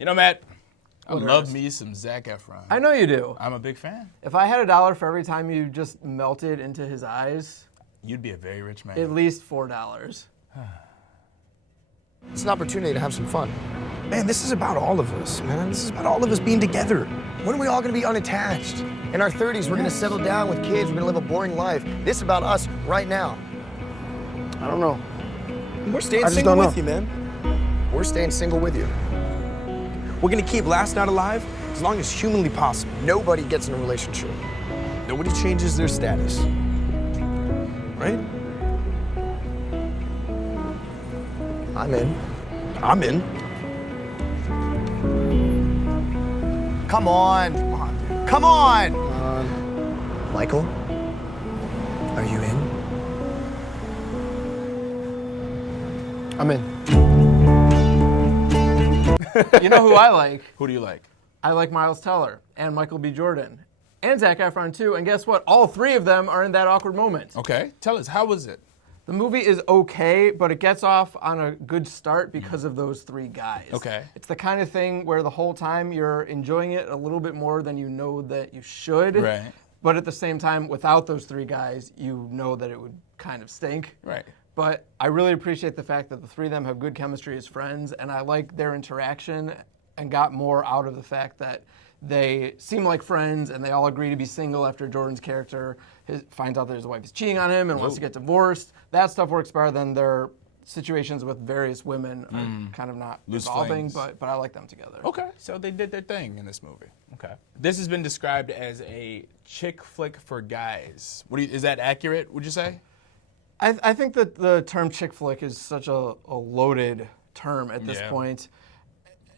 You know, Matt, I What love Ernest? me some Zac Efron. I know you do. I'm a big fan. If I had $1 for every time you just melted into his eyes, You'd be a very rich man. at least $4. It's an opportunity to have some fun. Man, this is about all of us, man. This is about all of us being together. When are we all gonna be unattached? In our 30s, we're gonna settle down with kids, we're gonna live a boring life. This is about us right now. I don't know. We're staying I just single don't with you, man. We're staying single with you. We're gonna keep last night alive as long as humanly possible. Nobody gets in a relationship. Nobody changes their status. Right? I'm in. I'm in. Come on. Come on, dude. Come on! Michael, are you in? I'm in. You know who I like? Who do you like? I like Miles Teller and Michael B. Jordan and Zac Efron too. And guess what? All three of them are in that awkward moment. Okay, tell us, how was it? The movie is okay, but it gets off on a good start because of those three guys. Okay. It's the kind of thing where the whole time you're enjoying it a little bit more than you know that you should. Right. But at the same time, without those three guys, you know that it would kind of stink. Right. But I really appreciate the fact that the three of them have good chemistry as friends, and I like their interaction and got more out of the fact that they seem like friends and they all agree to be single after Jordan's character finds out that his wife is cheating on him and wants to get divorced. That stuff works better than their situations with various women are kind of not Loose involving, flings. but I like them together. Okay, so they did their thing in this movie. Okay. This has been described as a chick flick for guys. Is that accurate, would you say? I think that the term chick flick is such a loaded term at this Yeah. point.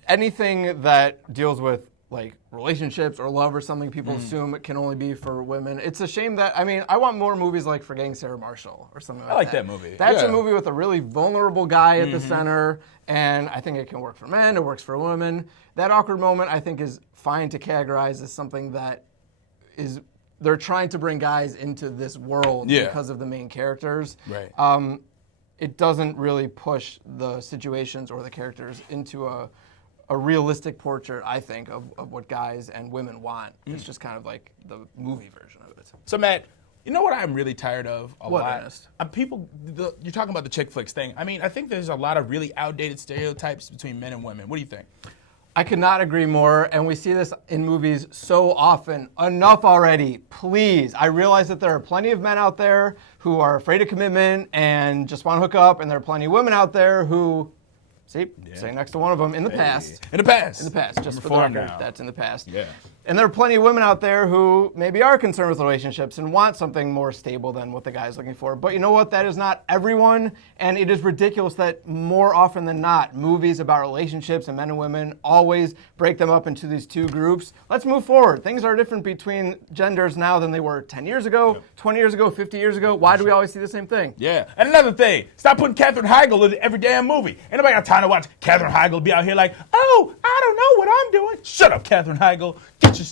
Anything that deals with like relationships or love or something people assume it can only be for women. It's a shame that, I mean, I want more movies like Forgetting Sarah Marshall or something like that. I like that movie. That's Yeah. a movie with a really vulnerable guy at the center, and I think it can work for men, it works for women. That awkward moment, I think, is fine to categorize as something that is, they're trying to bring guys into this world Yeah. because of the main characters. Right. It doesn't really push the situations or the characters into a realistic portrait, I think, of what guys and women want. It's just kind of like the movie version of it. So, Matt, you know what I'm really tired of a What, lot? Ernest? You're talking about the chick flicks thing. I mean, I think there's a lot of really outdated stereotypes between men and women. What do you think? I could not agree more, and we see this in movies so often. Enough already, please. I realize that there are plenty of men out there who are afraid of commitment and just want to hook up, and there are plenty of women out there who, sitting next to one of them in the past. In the past. In the past, just I'm for the reformed record, now. that's in the past. Yeah. And there are plenty of women out there who maybe are concerned with relationships and want something more stable than what the guy's looking for. But you know what? That is not everyone, and it is ridiculous that more often than not, movies about relationships and men and women always break them up into these two groups. Let's move forward. Things are different between genders now than they were 10 years ago, 20 years ago, 50 years ago. Why do we always see the same thing? Yeah. And another thing, stop putting Katherine Heigl in every damn movie. Ain't nobody got time to watch Katherine Heigl be out here like, oh, I don't know what I'm doing. Shut up, Katherine Heigl. Get your...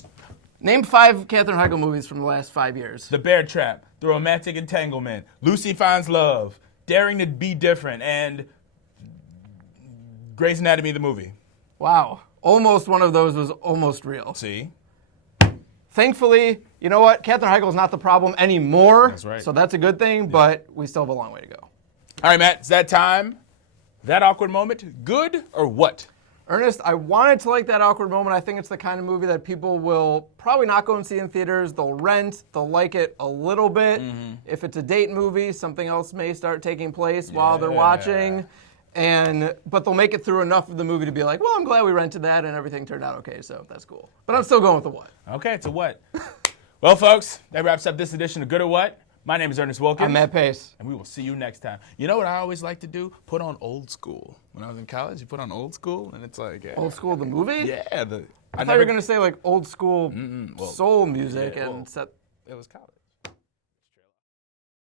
Name 5 Katherine Heigl movies from the last 5 years. The Bear Trap, The Romantic Entanglement, Lucy Finds Love, Daring to Be Different, and Grey's Anatomy, the movie. Wow. Almost one of those was almost real. See? Thankfully, you know what? Katherine Heigl is not the problem anymore. That's right. So that's a good thing, but we still have a long way to go. All right, Matt, it's that time. That awkward moment, good or what? Ernest, I wanted to like that awkward moment. I think it's the kind of movie that people will probably not go and see in theaters. They'll rent, they'll like it a little bit. If it's a date movie, something else may start taking place while they're watching. But they'll make it through enough of the movie to be like, well, I'm glad we rented that and everything turned out okay, so that's cool. But I'm still going with the what. Okay, it's a what. Well, folks, that wraps up this edition of Good or What. My name is Ernest Wilkins. I'm Matt Pais. And we will see you next time. You know what I always like to do? Put on Old School. When I was in college, you put on Old School, and it's like... Yeah. Old School, the movie? Yeah. I thought you were going to say like old school soul music Yeah, and set... It was college.